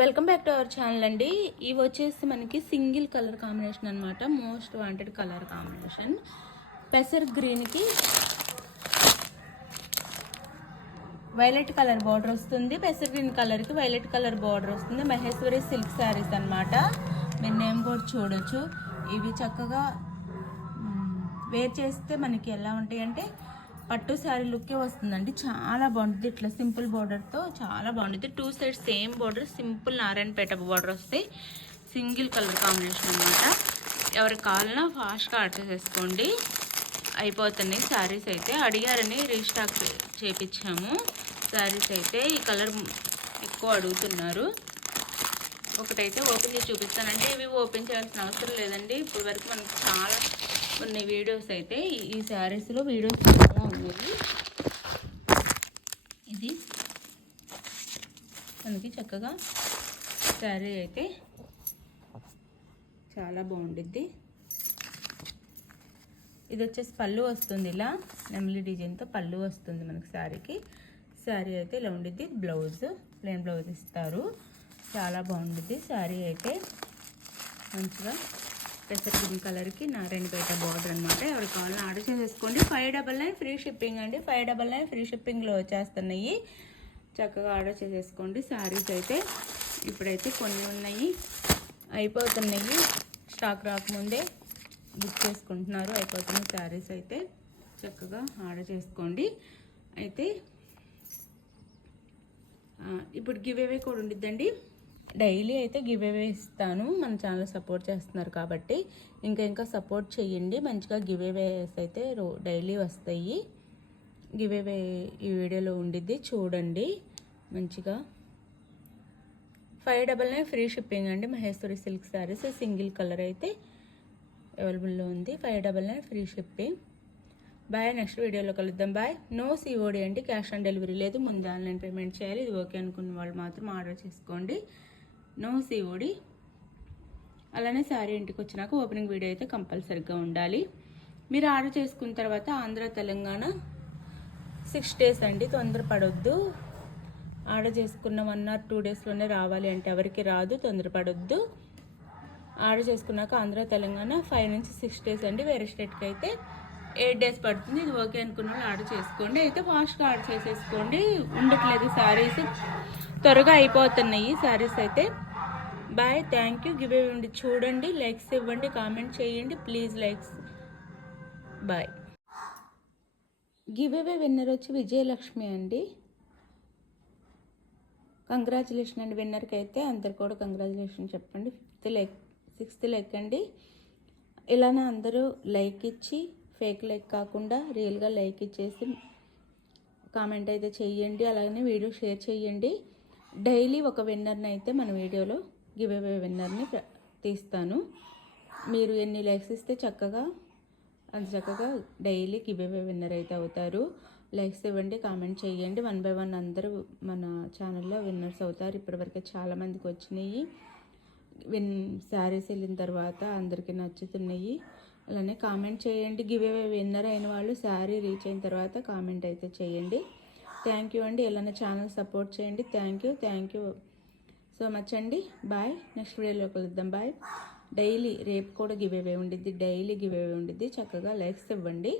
Welcome back to our channel అండి. ఇవి వచ్చేసి మనకి సింగిల్ కలర్ కాంబినేషన్ అనమాట. Most wanted colour combination. పెసర్ గ్రీన్కి వైలెట్ కలర్ బార్డర్ వస్తుంది. పెసర్ గ్రీన్ కలర్కి వైలెట్ కలర్ బార్డర్ వస్తుంది. మహేశ్వరి సిల్క్ శారీస్ అనమాట. మీరు నేమ్ కూడా చూడొచ్చు. ఇవి చక్కగా వేర్ చేస్తే మనకి ఎలా ఉంటాయి అంటే పట్టు శారీ లుక్కే వస్తుందండి. చాలా బాగుంటుంది. ఇట్లా సింపుల్ బార్డర్తో చాలా బాగుంటుంది. 2 sides same border, simple Narayanpet border వస్తాయి. సింగిల్ కలర్ కాంబినేషన్ అనమాట. ఎవరికి కావాలన్నా ఫాస్ట్గా ఆర్డర్ చేసేసుకోండి, అయిపోతున్నాయి శారీస్. అయితే అడిగారని రీస్టాక్ చేయించాము శారీస్. అయితే ఈ కలర్ ఎక్కువ అడుగుతున్నారు. ఒకటైతే ఓపెన్ చేసి చూపిస్తానంటే ఇవి ఓపెన్ చేయాల్సిన అవసరం లేదండి. ఇప్పుడు వరకు మనకు చాలా ఉన్నాయి వీడియోస్. అయితే ఈ శారీస్లో వీడియోస్ చాలా ఉన్నాయి. ఇది మనకి చక్కగా శారీ అయితే చాలా బాగుండిద్ది. ఇది వచ్చేసి పళ్ళు వస్తుంది. ఇలా నెమలి డిజైన్తో పళ్ళు వస్తుంది మనకి శారీకి. శారీ అయితే ఇలా ఉండిద్ది. బ్లౌజ్ ప్లెయిన్ బ్లౌజ్ ఇస్తారు. చాలా బాగుండిద్ది శారీ అయితే. మంచిగా పెసర్ గ్రీన్ కలర్కి నారాయణపేట బార్డర్ అనమాట. ఎవరికి కావాలని ఆర్డర్ చేసేసుకోండి. 599 ఫ్రీ షిప్పింగ్ అండి. 599 ఫ్రీ షిప్పింగ్లో వచ్చేస్తున్నాయి. చక్కగా ఆర్డర్ చేసేసుకోండి. శారీస్ అయితే ఇప్పుడైతే కొన్ని ఉన్నాయి, అయిపోతున్నాయి. స్టాక్ రాకముందే బుక్ చేసుకుంటున్నారు. అయిపోతున్న శారీస్ అయితే చక్కగా ఆర్డర్ చేసుకోండి. అయితే ఇప్పుడు గివ్ అవే కూడా ఉండిద్దండి. డైలీ అయితే గివ్ అవే ఇస్తాను. మన ఛానల్ సపోర్ట్ చేస్తున్నారు కాబట్టి ఇంకా సపోర్ట్ చేయండి. మంచిగా గివ్ అవేస్ అయితే డైలీ వస్తాయి. గివ్ అవే ఈ వీడియోలో ఉండిద్ది, చూడండి మంచిగా. 599 ఫ్రీ షిప్పింగ్ అండి. Maheshwari silk saris single colour అయితే అవైలబుల్లో ఉంది. 599 ఫ్రీ షిప్పింగ్. బాయ్. నెక్స్ట్ వీడియోలో కలుద్దాం. బాయ్. నో సిఓడి అండి. క్యాష్ ఆన్ డెలివరీ లేదు. ముందు ఆన్లైన్ పేమెంట్ చేయాలి. ఇది ఓకే అనుకున్న వాళ్ళు మాత్రం ఆర్డర్ చేసుకోండి. No COD. అలానే శారీ ఇంటికి వచ్చినాక ఓపెనింగ్ వీడియో అయితే కంపల్సరీగా ఉండాలి. మీరు ఆర్డర్ చేసుకున్న తర్వాత ఆంధ్ర తెలంగాణ 6 డేస్ అండి. తొందరపడొద్దు. ఆర్డర్ చేసుకున్న 1 or 2 డేస్లోనే రావాలి అంటే ఎవరికి రాదు. తొందరపడొద్దు. ఆర్డర్ చేసుకున్నాక ఆంధ్ర తెలంగాణ 5 నుంచి 6 డేస్ అండి. వేరే స్టేట్కి అయితే 8 డేస్ పడుతుంది. ఇది ఓకే అనుకున్న వాళ్ళు ఆర్డర్ చేసుకోండి. అయితే ఫాస్ట్గా ఆర్డర్ చేసేసుకోండి. ఉండట్లేదు శారీస్, త్వరగా అయిపోతున్నాయి శారీస్ అయితే. Bye. Thank you. Giveaway ఉండి చూడండి, లైక్స్ ఇవ్వండి, కామెంట్ చేయండి please. Likes. Bye. Giveaway winner వచ్చి విజయలక్ష్మి అండి. కంగ్రాచులేషన్ అండి విన్నర్కి అయితే. అందరు కూడా కంగ్రాచులేషన్ చెప్పండి. 6th లైక్ అండి. ఇలానే అందరూ లైక్ ఇచ్చి, ఫేక్ లైక్ కాకుండా రియల్గా లైక్ ఇచ్చేసి కామెంట్ అయితే చెయ్యండి. అలాగనే వీడియో షేర్ చేయండి. డైలీ ఒక విన్నర్ని అయితే మన వీడియోలో గివ్ అవే విన్నర్ని తీస్తాను. మీరు ఎన్ని లైక్స్ ఇస్తే అంత చక్కగా డైలీ గివ్ అవే విన్నర్ అయితే అవుతారు. లైక్స్ ఇవ్వండి, కామెంట్ చేయండి. 1 by 1 అందరూ మన ఛానల్లో విన్నర్స్ అవుతారు. ఇప్పటివరకు చాలామందికి వచ్చినాయి. శారీస్ వెళ్ళిన తర్వాత అందరికీ నచ్చుతున్నాయి. అలానే కామెంట్ చేయండి. గివ్ అవే విన్నర్ అయిన వాళ్ళు శారీ రీచ్ అయిన తర్వాత కామెంట్ అయితే చేయండి. థ్యాంక్ యూ అండి. ఇలానే ఛానల్ సపోర్ట్ చేయండి. థ్యాంక్ యూ సో మచ్ అండి. బాయ్. నెక్స్ట్ వీడియోలో కలుద్దాం. బాయ్. డైలీ రేపు కూడా గివ్ అవే ఉండిద్ది. డైలీ గివ్ అవే ఉండిద్ది. చక్కగా లైక్స్ ఇవ్వండి.